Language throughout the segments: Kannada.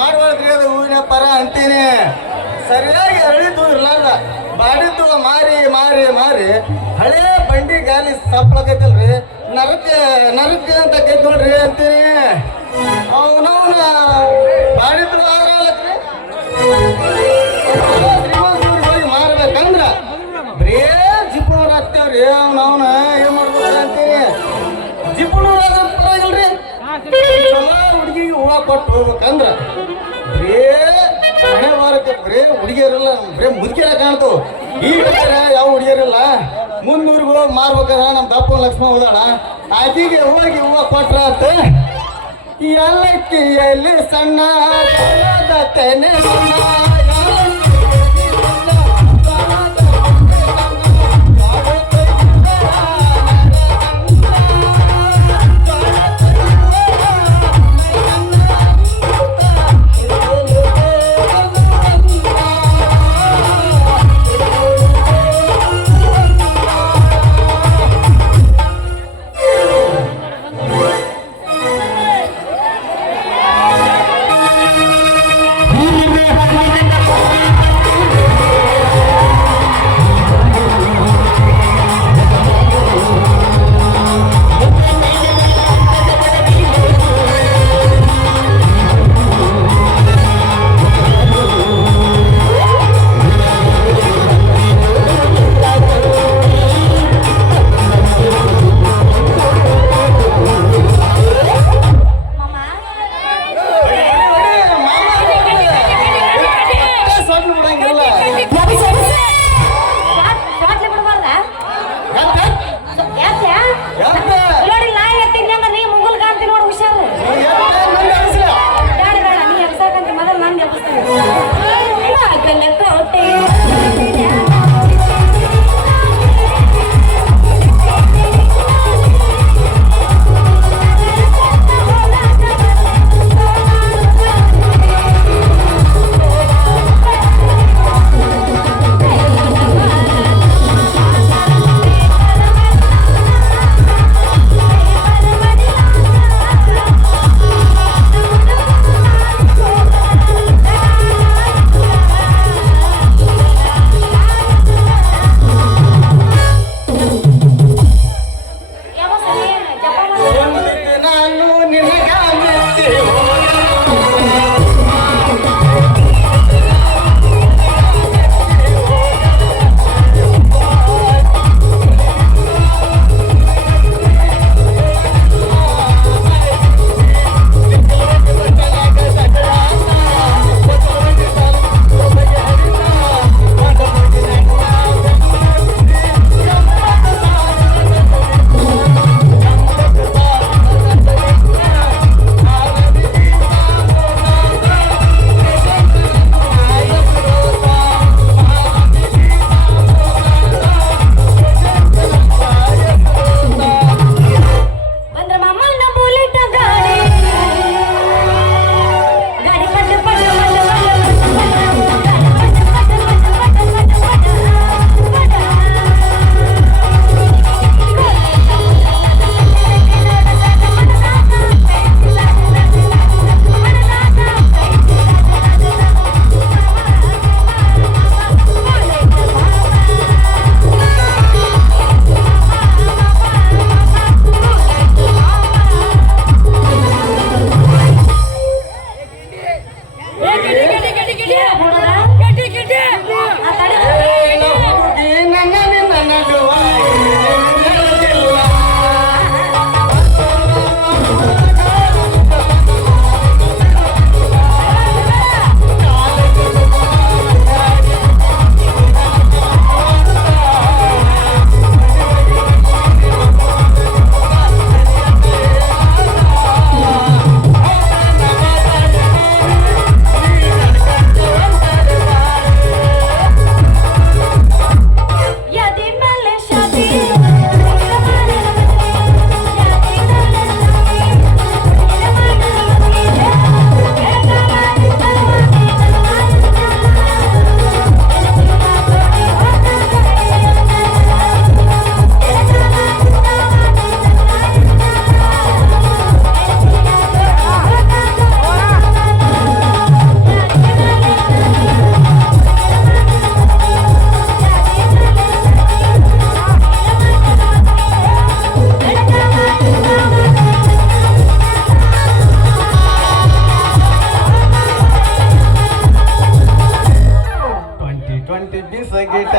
ಮಾಡ್ಬಾರ್ದ್ರಿ ಅದು ಹೂವಿನ ಪರ ಅಂತೀನಿ. ಸರಿಯಾಗಿ ಅರಳಿದ್ದು ಇರ್ಲಾರ್ದ ಬಾಡಿದ್ದು ಮಾರಿ ಮಾರಿ ಮಾರಿ ಹಳೇ ಬಂಡಿ ಗಾಲಿ ಸಪ್ಪಳಕೈತಲ್ರಿ, ನರಕ್ಕೆ ನರಕ್ಕೆ ಅಂತ ಕೈತ್ ನೋಡ್ರಿ ಅಂತೀನಿ. ಅವನವನ ಬಾಡಿದ್ದು ಆಗಲಕ್ರಿ ಹೋಗಿ ಮಾರ್ಬೇಕಂದ್ರ ಬರೇ ಜಿಪ್ಪನವ್ರು ಹತ್ತೇವ್ರಿ. ಅವನವನ ಏನ್ ಮಾಡ್ಬೇಕು ಅಂತೀನಿ. ಜಿಪ್ಪನವ್ರು ಆದ್ರೆ ಪರವಾಗಿಲ್ರಿ, ಹುಡುಗಿಗೆ ಹೂವ ಕೊಟ್ಟು ಹೋಗ್ಬೇಕಂದ್ರ ಬರೇ ಹಣೆ ಬಾರಕ್ಕೆ ಬರೇ ಹುಡುಗಿಯರಲ್ಲ, ಬರೇ ಮುದುಕಿರ ಕಾಣ್ತು. ಈಗ ಯಾವ ಹುಡುಗಿಯರಿಲ್ಲ. ಮುನ್ನೂರಿಗೆ ಹೋಗಿ ಮಾರ್ಬೇಕಂದ್ರ ನಮ್ಮ ದಪ್ಪ ಲಕ್ಷ್ಮ ಹೋದಾಳ, ಆಕೆಗೆ ಹೋಗಿ ಹೂವ ಕೊಟ್ರ ಅಂತ ಎಲ್ಲಕ್ಕಿಯಲ್ಲಿ ಸಣ್ಣ ತೆನೆ Happy ಬಿಸಗಿಟ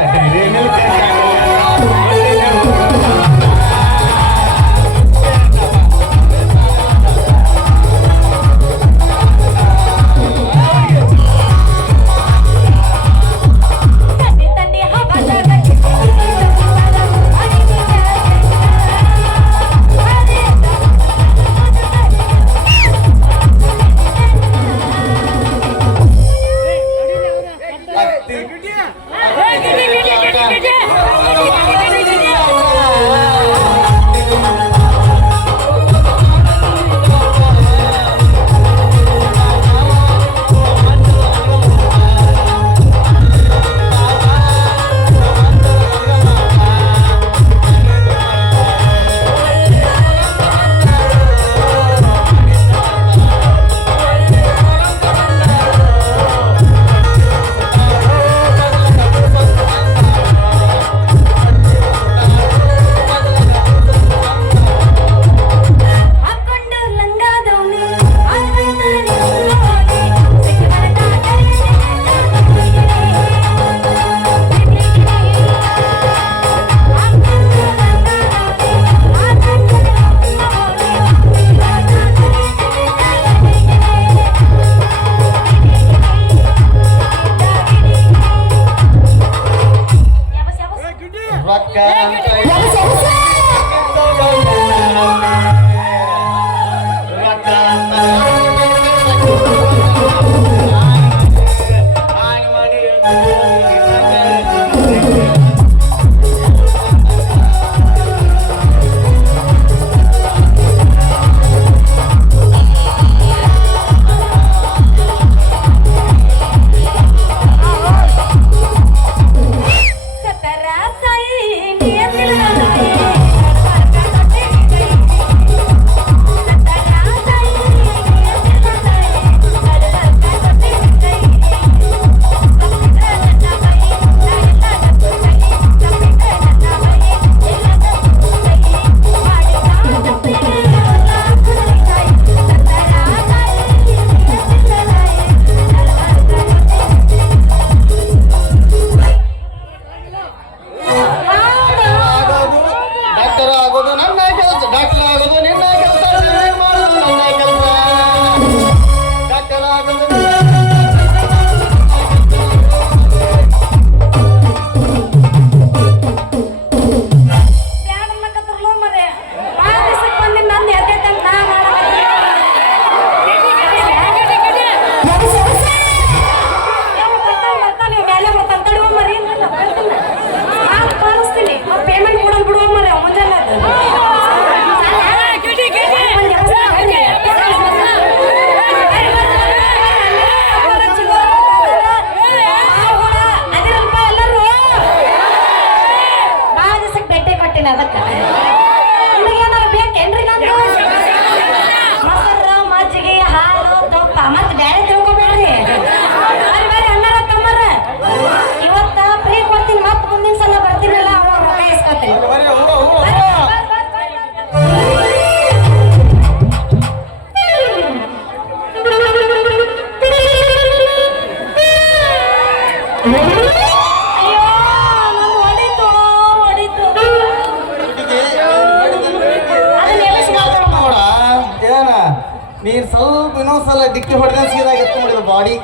ನೀನ್ ಸ್ವಲ್ಪ ಇನ್ನೊಂದ್ಸಲ ಡಿಕ್ಕಿ ಹೊಡೆದ ಸೀದಾಗ ಎತ್ತು ಮಾಡಿದ ಬಾಡಿ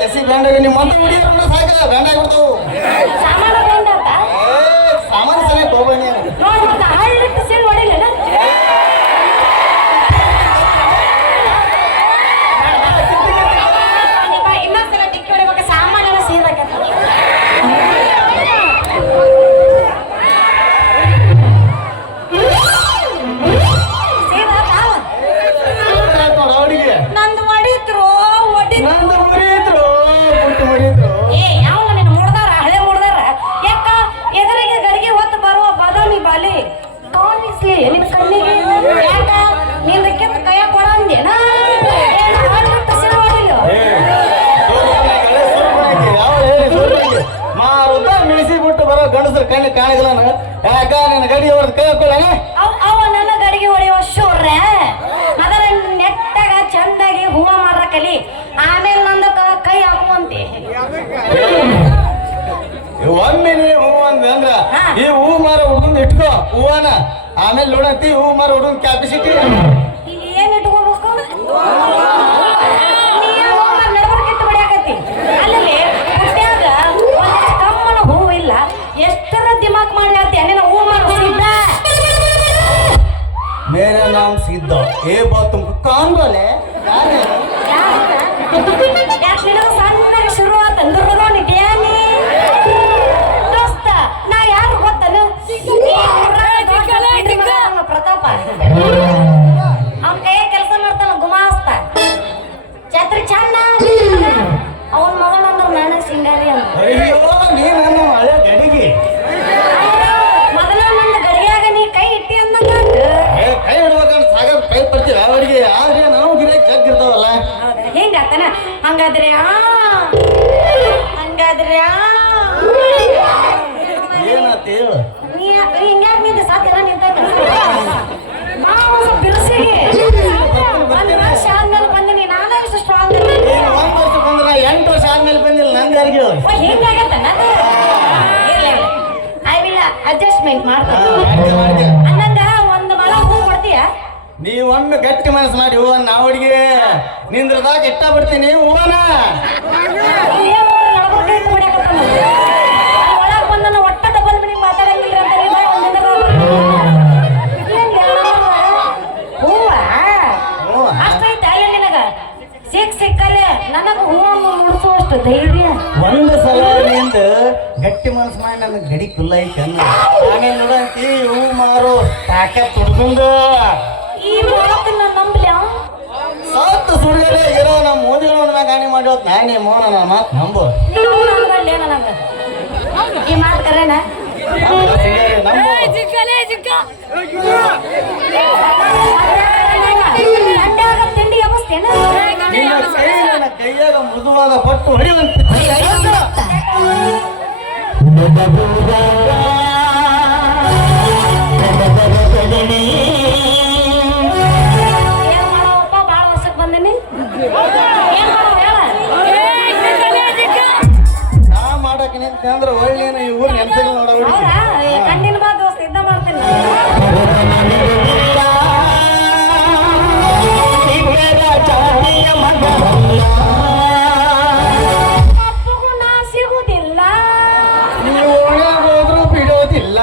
ಚಸಿ ಬ್ಯಾಂಡಾಗ ನಿಮ್ಮ ಮಂದ ಹುಡುಗಿಯರನ್ನ ಸಾಕ ಬ್ಯಾಂಡಾಗ ಬಿಡ್ತಾವು ಸಾಮಾನ್ಯ ಸಲ ಹೋಗ್ಬನ್ನಿ ಇನ್ನೊಂದ್ಸಲ ಡಿಕ್ಕಿ ಹೊಡಿಬೇಕು ಸಾಮಾನ್ಯ ಸೀದಾಗ ಗಂಡಸರು ಕಣ್ಣು ಕಾಣಿಲ್ಲ ಯಾಕ ನನ್ನ ಗಡಿ ಹೊಡೆದು ಕೈ ಹಾಕೊಳ್ಳ ಅವ ನನ್ನ ಗಡಿಗೆ ಹೊಡೆಯುವ ಶೋರ್ರೆ ಅದರ ನೆಟ್ಟಾಗ ಚಂದಾಗಿ ಹೂವ ಮಾರ ಕಲಿ ಆಮೇಲೆ ನಂದ ಕೈ ಹಾಕುವಂತೆ ಒಮ್ಮೆ ನೀ ಹೂ ಅಂದ್ರ ಹಾ. ಈ ಹೂ ಮಾರ ಹುಡುಗನ್ ಇಟ್ಕೋ ಹೂವನ ಆಮೇಲೆ ನೋಡಂತಿ ಹೂ ಮಾರ ಹುಡುಗನ್ ಕ್ಯಾಪಿಸಿಟಿ ಏನ್ ಇಟ್ಕೋಬೇಕು ನಡಬರ್ಕಿಟ್ಟು ಬಡಿಯಾಕತ್ತಿ ಅಲ್ಲಿ ಹುಟ್ಟ್ಯಾಗ ಒಂದಿಷ್ಟು ಕಮ್ಮನ ಹೂವು ಇಲ್ಲ ಎಷ್ಟರ ದಿಮಾಕ್ ಮಾಡ್ಲಾತಿ ಅಲ್ಲಿನ ಹೂ ಮಾರು ಸಿದ್ಧ मेरा नाम सिद्ध ये बात तुमको कौन बोले ಯಾಕೆ ನಿನಗ ಸಣ್ಣಗೆ ಶುರು ಆತಂದ್ರ ನಿಟ್ಯಾನಿ ದೋಸ್ತ ನಾ ಯಾರು ಗೊತ್ತನು ಪ್ರತಾಪ ಅವನ ಕೈಯ ಕೆಲಸ ಮಾಡ್ತಾನ ಗುಮಾಸ್ತ ಛತ್ರಿ ಚನ್ನ ಅವನ ಮಗಳಂದ್ರ ನಾನು ಸಿಂಗಾರಿ ಅಂತ ಅಯ್ಯೋ ನೀ ನನ್ನ ಹಳೆ ಗಡಿಗೆ ಮೊದಲ ನನ್ನ ಗಡಿಯಾಗ ನೀ ಕೈ ಇಟ್ಟಿ ಅಂದಂಗ ಕೈ ಹಿಡ್ಬೇಕಂತ ಸಾಗ ಕೈ ಪಡ್ತೀವಿ ಅವರಿಗೆ ಆದ್ರೆ ನಾವು ಗಿರಾಕಿ ಜಗ್ಗಿರ್ತಾವಲ್ಲ ಹಿಂಗಾತನ ಹಂಗಾದ್ರೆ ಏನಾತ ಹೇಳು ನೀ ಹಿಂಗ್ಯಾಕ್ ನಿಂದ ಸಾಧ್ಯನ ನಿಂತ ಬಿರುಸಿಗೆ ಒಂದ್ ವರ್ಷ ಆದ್ಮೇಲೆ ಬಂದಿನಿ ನಾನೇ ಇಷ್ಟು ಸ್ಟ್ರಾಂಗ್ ನೀನು 1 ವರ್ಷ ಬಂದ್ರ 8 ವರ್ಷ ಆದ್ಮೇಲೆ ಬಂದಿಲ್ಲ ನಂಗೆ ಯಾರಿಗೆ ಹಿಂಗಾಗತ್ತ ಐ ವಿಲ್ ಅಡ್ಜಸ್ಟ್ಮೆಂಟ್ ಮಾಡ್ತೀನಿ ಮಾಡ್ದೆ ಅನ್ನಂಗ ಒಂದು ಮಳ ಹೂ ಕೊಡ್ತೀಯ ನೀವೊಮ್ಮೆ ಗಟ್ಟಿ ಮನಸ್ಸು ಮಾಡಿ ಹೂವನ್ನ ನಾವಡಿಗೆ ನಿಂದ್ರದಾಗ ಇಷ್ಟ ಬಿಡ್ತೀನಿ ಹೂವನ ಒಳಗ್ ಬಂದ ಒಟ್ಟ ಡಬಲ್ ಮೀನಿಂಗ್ ಮಾತಾಡಂಗಿಲ್ಲ ಅಂತ ಹೂವ ಅಷ್ಟೈತೆ ಅಲ್ಲ ನಿನಗ ಸಿಕ್ಕಲ್ಲೇ ನನಗ ಹೂವನ್ನು ಮುಡಿಸುವಷ್ಟು ಧೈರ್ಯ ಒಂದು ಸಲ ನಿಂದ ಗಟ್ಟಿ ಮನಸ್ಸು ಮಾಡಿ ನನ್ನ ಗಡಿ ಕುಲ್ಲ ಐತೆ ಅನ್ನ ಆಮೇಲೆ ನೋಡಂತಿ ಹೂ ಮಾರು ತಾಕತ್ ತುಡ್ದುಂದು ಈ ಮಾತನ್ನ ನಂಬ್ಲ್ಯಾ ಸತ್ತು ಸುಡುಗಡೆ ಇರೋ ನಮ್ಮ ಮೋದಿಗಳನ್ನ ಮ್ಯಾಗ ಹಾನಿ ಮಾಡೋದು ನಾನೇ ಮೋನ ನನ್ನ ಮಾತು ನಂಬು ನೀವು ನಂಬಲ್ಲೇ ನನಗ ಈ ಮಾತು ಕರೆನ ನಂಬು ಅಂಡಾಗ ತಿಂಡಿ ಅವಸ್ಥೆನ ನಿನ್ನ ಕೈ ನನ್ನ ಕೈಯಾಗ ಮೃದುವಾದ ಪಟ್ಟು ಹೊಡಿವಂತ ಏನ್ ಮಾಡವಪ್ಪ ಬಾಳ ವರ್ಷಕ್ಕೆ ಬಂದಿನಿ ಏನ್ ಮಾಡವ ಹೇಳ ನಾ ಮಾಡಕ್ ನಿಂತ ಅಂದ್ರೆ ಒಳ್ಳೆಯ ಈ ಊರ್ ನೆನ್ಸಿಗೆ ನೋಡಬಿಡಿ ಹೌದಾ ಕಣ್ಣಿನ ಬಾ ದೋಸ್ತ ಇದ್ದ ಮಾಡ್ತೀನಿ ಅಪ್ಪಗೂ ನಾ ಸಿಗುದಿಲ್ಲ ನೀವು ಓಣ್ಯಾಗ ಹೋದ್ರು ಬಿಡೋದಿಲ್ಲ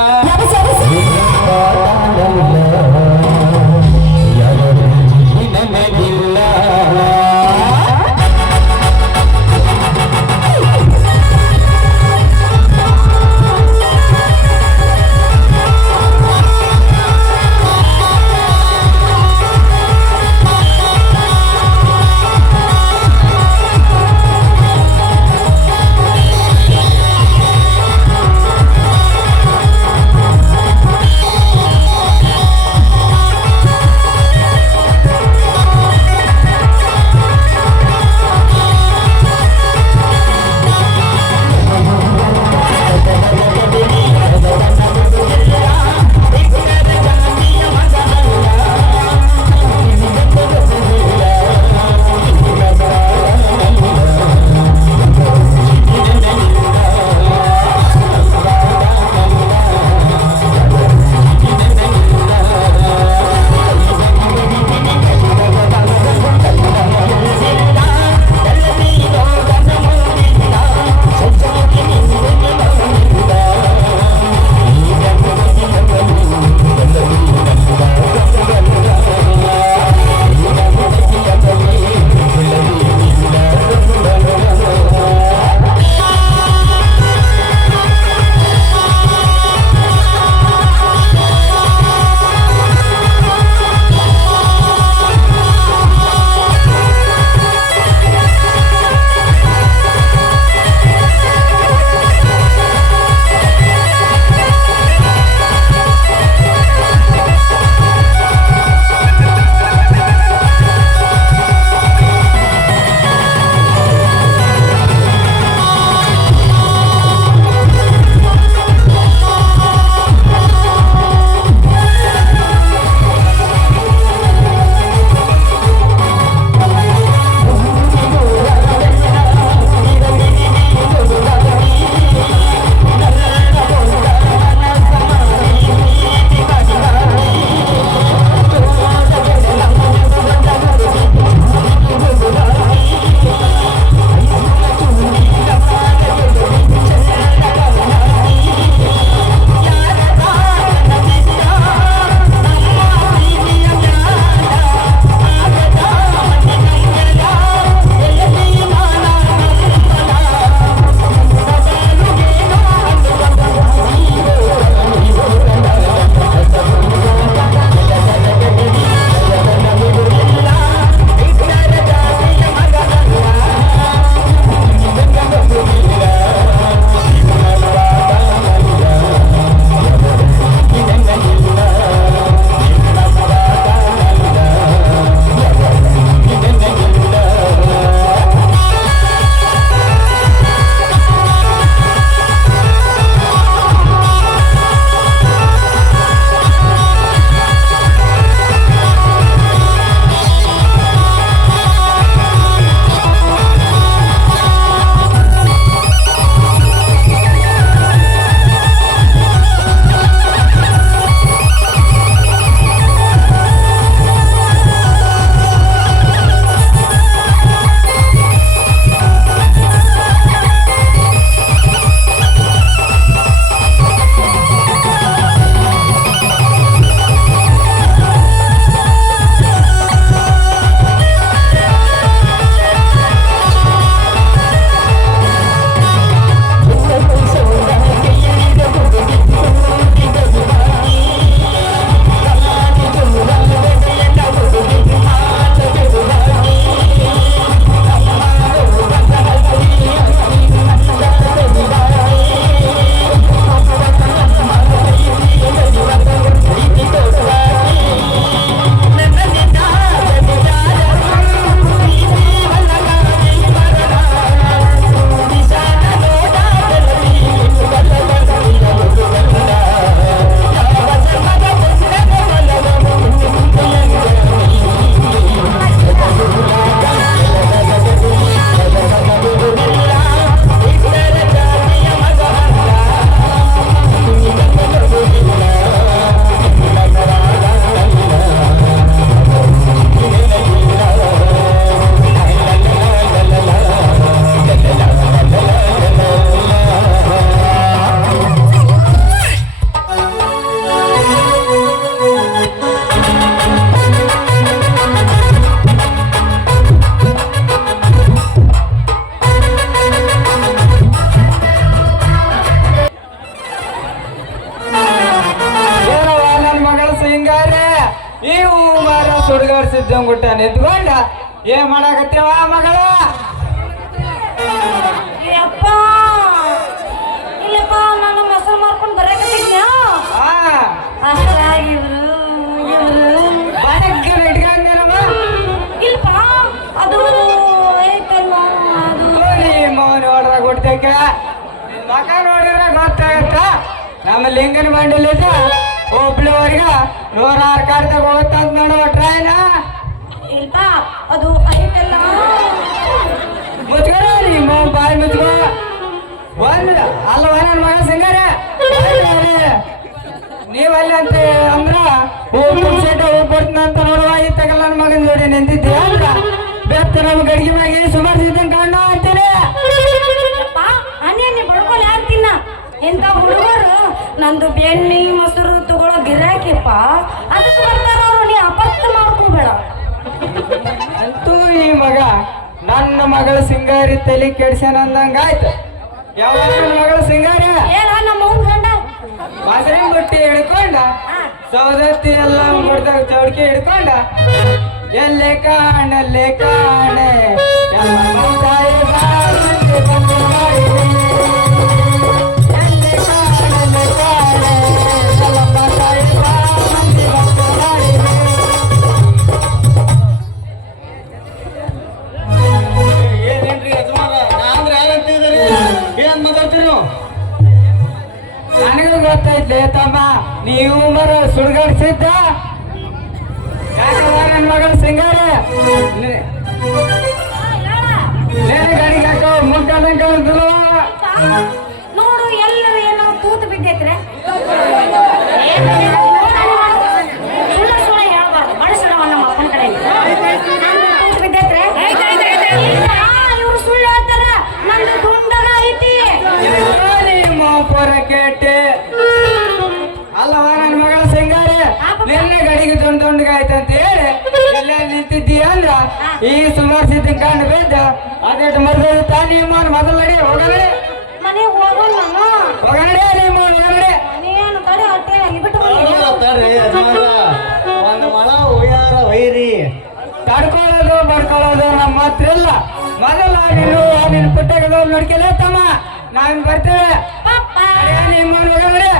ಗುಟ್ಟ ನಿಂತ್ಕೊಂಡ ಏನ್ ಮಾಡಾಕತ್ತೀವ ಮಗಳ? ಯಪ್ಪ ಇಲ್ಲಪ್ಪ ನಾನು ಮೊಸರು ಮಾರ್ಕೊಂಡು ಬರಕತ್ತಿದ್ನ ಅಷ್ಟಾಗಿ ಇವ್ರು ಬಾಡಕ್ಕೆ ಇಟ್ಕೊಂಡೇನಮ್ಮ? ಇಲ್ಪ ಅದು ಐತಲ್ಲ ಅದು ಮೌನ ನೋಡ್ರ ಗುಡ್ತಕ್ಕ ಮಕ ನೋಡಿದ್ರೆ ಗೊತ್ತಾಗತ್ತ. ನಮ್ಮ ಲಿಂಗನ ಬಂಡಲಿದ್ದ ಒಬ್ಳವರ್ಗ 106 ಕಾಡ್ದಾಗ ಹೋಗ್ತಂತ ನೋಡುವ ಟ್ರೈನ. ಇಲ್ಪ ಅದು ಐತಲ್ಲ ಮುಚ್ಕರ ನಿಮ್ಮ ಬಾಯಿ ಮುಚ್ಕೋ. ಬಂದ ಅಲ್ಲವ ನನ್ನ ಮಗ ಸಿಂಗಾರ ನೀವಲ್ಲಿ ಅಂತ ಅಂದ್ರ ಶೆಟ್ಟ ಹೋಗ್ಬಿಡ್ತಂತ ನೋಡುವ. ಈ ತಗಲ್ಲ ನನ್ನ ಮಗನ ಜೋಡಿ ನಿಂತಿದ್ದೆ ಅಂದ್ರ ಬೆತ್ತ ನಮ್ಮ ಗಡಿಗೆ ಮ್ಯಾಗೆ ಸುಮಾರು ಸಿದ್ದಂಗೆ ಕಾಣ ಅಂತೀನಿ. ಅನೇ ಬಡ್ಕೊಲ್ ಯಾಕಿನ್ನ ಇಂಥ ಹುಡುಗರು ನಂದು ಬೆಣ್ಣೆ ಮೊಸರು ತಗೊಳ್ಳೋ ಗಿರಾಕಿಪ್ಪ ಅದಕ್ಕೆ ಬರ್ತಾರ ಅವ್ರು. ನೀ ಅಪತ್ತ ಮಾಡ್ಕೋಬೇಡ. ಅಂತೂ ಈ ಮಗ ನನ್ನ ಮಗಳ ಸಿಂಗಾರಿ ತಲೆ ಕೆಡ್ಸ್ಯಾನ ಅಂದಂಗಾಯ್ತು. ಯಾವ ನನ್ನ ಮಗಳ ಸಿಂಗಾರಿ ಏನ ನಮ್ಮ ಅವ್ನ್ ಗಂಡ ಬಾಸರಿ ಬುಟ್ಟಿ ಹಿಡ್ಕೊಂಡ ಸೌದತ್ತಿ ಎಲ್ಲ ಮುಡ್ದಾಗ ಚೌಡ್ಕಿ ಹಿಡ್ಕೊಂಡ ಎಲ್ಲೇ ಕಾಣಲ್ಲೇ ಕಾಣೆ ಎಲ್ಲ ತಾಯಿ ಬಾಳಂತೆ ಬಂದು ಮಾಡಿದೆ. ಎಲ್ಲೇ ಕಾಣಲ್ಲೇ ಕಾಣೆ ಎಲ್ಲ ತಾಯಿ ಬಾಳಂತೆ ಬಂದು ಮಾಡಿದೆ. ಏನೇನ್ರಿ ಯಜಮಾನ ನಾ ಅಂದ್ರೆ ಯಾರಂತಿದ್ದೀರಿ? ಏನ್ ಮಾತಾಡ್ತೀರಿ ನೀವು? ನನಗೂ ಗೊತ್ತೈತ್ಲೆ ತಮ್ಮ, ನೀವು ಮರ ಸುಡ್ಗಾಡ್ಸಿದ್ದ ಯಾಕವ ನನ್ನ ಮಗಳ ಸಿಂಗಾರ ಗಾಡಿಗೆ ಹಾಕೋ ಮುಗ್ಗಂಕ ನೋಡು ಎಲ್ಲರೂ ಏನೋ ತೂತು ಬಿದ್ದೈತ್ರೆ. ಸುಳ್ಳ ಸುಳ್ಳ ಹೇಳ್ಬಾರ್ದು ಬಡಿಸಡವ ನಮ್ಮ ಅಪ್ಪನ ಕಡೆ ತೂತು ಬಿದ್ದೈತ್ರೆ. ಇವ್ರು ಸುಳ್ಳು ಹೇಳ್ತಾರ. ನಂದು ದುಂಡಗ ಐತಿ. ಪೂರ ಕೇಟೆ ಅಲ್ಲವ ನನ್ನ ಮಗಳ ಸಿಂಗಾರ ನಿನ್ನೆ ಗಡಿಗೆ ದುಂಡಗಾಯ್ತಂತ ಹೇಳಿ ಇಲ್ಲ ನಿಂತಿದ್ದೀಯ ಅಂದ್ರ ಈ ಸುಮಾರು ಸಿದ್ದ ಕಂಡು ಬಿದ್ದ ಅದೇಟ್ ಮರ್ದ ನಿಮ್ಮ ಮೊದಲು ನಡಿ ಹೋಗಲೇ ಮನೆಗೆ ಹೋಗೋಣ ನಾನು ಹೋಗನಡೆ ನಿಮ್ಮ ಹೋಗನಡೆ. ನೀನು ತಡೆ ಹೊಟ್ಟೆ ಬಿಟ್ಟು ತಡ್ರಿ ಯಜಮಾನ, ಒಂದು ಮಳ ಉಯ್ಯಾರ ವೈರಿ ತಡ್ಕೊಳ್ಳೋದು ಬಡ್ಕೊಳ್ಳೋದು ನಮ್ಮ ಹತ್ರ ಇಲ್ಲ. ಮೊದಲ ನೀನು ನಿನ್ನ ಪುಟ್ಟಗದ ನೋಡ್ಕೆಲ್ಲ ತಮ್ಮ ನಾವಿನ್ ಬರ್ತೇವೆ. ನಿಮ್ಮ ಹೋಗನಡೆ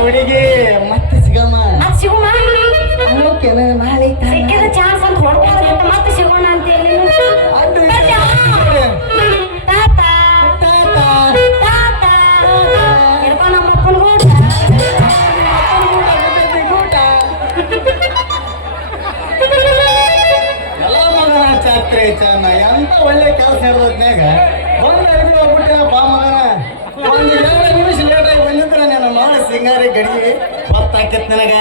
ಹುಡುಗಿ ಮತ್ತೆ ಸಿಗಮ್ಮ ಸಿಗುಮ ನಾಳೆ ಸಿಕ್ಕಿದ ಚಾನ್ಸ್ ಅಂತ ಹೊಡ್ಕೊಂಡು ಮತ್ತೆ ಸಿಗೋಣ ಅಂತ ಹೇಳಿ ತಾತ ತಾತ ಹಿಡ್ಕೊಂಡು ನಮ್ಮ ಅಪ್ಪನ ಎಲ್ಲ ಮಗನ ಚಾಕ್ರಿ ಚನ್ನ ಎಂತ ಒಳ್ಳೆ ಕೆಲಸ ಹಿಡಿದ್ನಾಗ ಬಂದು ಅರ್ಬಿ ಹೋಗ್ಬಿಟ್ಟಿನ ಬಾ ಮಗನ. ಒಂದು 2 ನಿಮಿಷ ಲೇಟಾಗಿ ಬಂದಿದ್ರೆ ನಾನು ಮಾಡಿ ಸಿಂಗಾರಿ ಗಡಿಗೆ ಗೊತ್ತಾಕಿತ್ ನನಗ.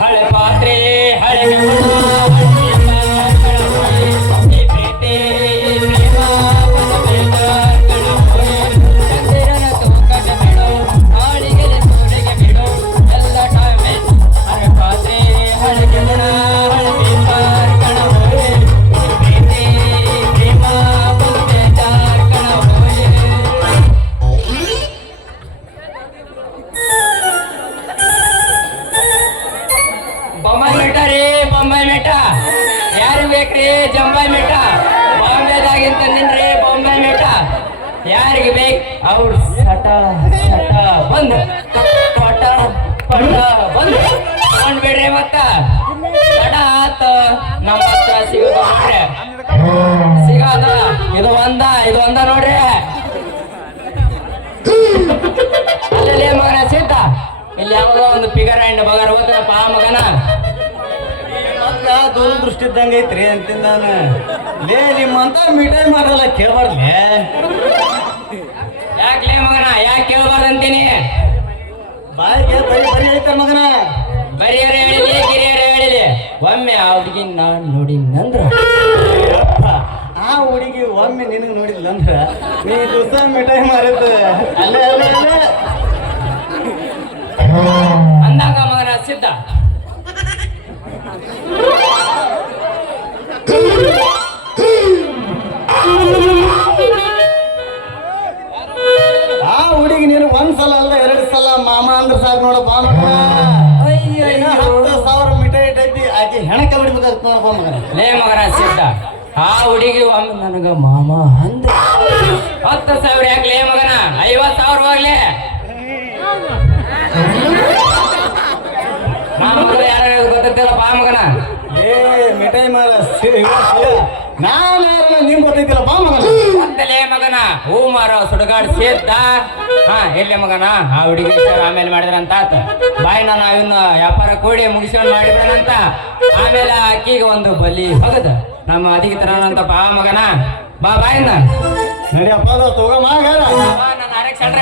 ಹಳೆ ಪಾತ್ರೆ ಹಳೆ ಬೊಂಬಾಯಿ ಮಿಠ ರೀ ಬೊಂಬಾಯಿ ಮಿಠ ಯಾರು ಬೇಕ್ರಿ ಜಂಬಾಯಿ ಮಿಠ ಬಾಂಬೆದಾಗಿಂತ ನಿನ್ರಿ ಬೊಂಬಾಯಿ ಮಿಠ ಯಾರಿಗೆ ಬೇಕು ಅವ್ರು ಸಟ ಸಟ ಬಂದ್ ಪಟ ಪಟ ಬಂದ್ ತಗೊಂಡ್ಬಿಡ್ರಿ ಮತ್ತ ತಡ ಆತ ನಮ್ಮ ಹತ್ರ ಸಿಗೋದು ನೋಡ್ರಿ ಸಿಗೋದ ಇದು ಒಂದ ನೋಡ್ರಿ ಅಲ್ಲೇ ಮಗನ ಸಿದ್ಧ ಇಲ್ಲಿ ಯಾವಾಗ ಒಂದು ಫಿಗರ್ ಹಣ್ಣು ಬಗರ ಓದ್ತಾನಪ್ಪ ಆ ಮಗನ ದೂರದೃಷ್ಟಿ ಇದ್ದಂಗೆ ಐತ್ರಿ ಅಂತಿಂದ ನಾನು ಲೇ ನಿಮ್ಮಂತ ಮಿಠಾಯಿ ಮಾಡಲ್ಲ ಕೇಳಬಾರ್ದೇ ಯಾಕ್ಲೇ ಮಗನ ಯಾಕೆ ಕೇಳಬಾರ್ದು ಅಂತೀನಿ ಬಾಯಿಗೆ ಬರೀ ಬರೀ ಹೇಳ್ತಾರ ಮಗನ ಬರಿಯರ ಹೇಳಿಲಿ ಕಿರಿಯರ ಹೇಳಿಲಿ ಒಮ್ಮೆ ಆ ಹುಡುಗಿ ನಾನು ನೋಡಿ ನಂದ್ರ ಅಪ್ಪ, ಆ ಹುಡುಗಿ ಒಮ್ಮೆ ನಿನಗೆ ನೋಡಿಲ್ಲ ಅಂದ್ರ ನೀ ದಿವಸ ಮಿಠಾಯಿ ಮಾರಿದ ಅಲ್ಲೇ ಅಲ್ಲೇ ಅಲ್ಲೇ ಅಂದಾಗ ಮಗನ ಸಿದ್ಧ ಆ ಹುಡುಗಿ ನೀನು ಒಂದ್ಸಲ ಅಲ್ಲ 2 ಸಲ ಮಾಮ ಅಂದ್ರ ಸಾಕು ನೋಡಪ್ಪ ಮಗನ 10,000 ಮಿಠಾಯಿ ಡಬ್ಬಿ ಆಕಿ ಹೆಣಕ್ಕೆ ಬಿಡ್ಬೇಕಾಗ್ತ ನೋಡಪ್ಪ ಮಗನ ಲೇ ಮಗನ ಸಿದ್ಧ ಆ ಹುಡುಗಿ ಒಮ್ಮೆ ನನಗ ಮಾಮ ಅಂದ 10,000 ಯಾಕೆ ಲೇ ಮಗನ 50,000 ಹೋಗ್ಲಿ ಮಗನ ಯಾರು ಗೊತ್ತಿಲ್ಲಪ್ಪ ಆ ಮಗನ ಏ ಮಿಠಾಯಿ ಮಾರ ನಾನು ಯಾರನ್ನ ನಿಮ್ಗೆ ಗೊತ್ತೈತಿಲ್ಲ ಬಾ ಮಗನ ಅಂತಲೇ ಮಗನ ಹೂ ಮಾರೋ ಸುಡುಗಾಡ್ ಸೇದ್ದ ಹಾ ಎಲ್ಲಿ ಮಗನ ಆ ಹುಡುಗಿ ವಿಚಾರ ಆಮೇಲೆ ಮಾಡಿದ್ರಂತ ಆತ ಬಾಯಿ ನಾನು ಅವನ್ನ ವ್ಯಾಪಾರ ಕೂಡಿ ಮುಗಿಸ್ಕೊಂಡು ಮಾಡಿದ್ರಂತ ಆಮೇಲೆ ಅಕ್ಕಿಗೆ ಒಂದು ಬಲಿ ಹೋಗದ ನಮ್ಮ ಅದಿಗೆ ತರಂತಪ್ಪ ಆ ಮಗನ ಬಾ ಬಾಯಿನ ನಡಿಯಪ್ಪ ತಗೋ ಮಾಗಾರ ನನ್ನ ಅರೆಕ್ ಸಣ್ಣ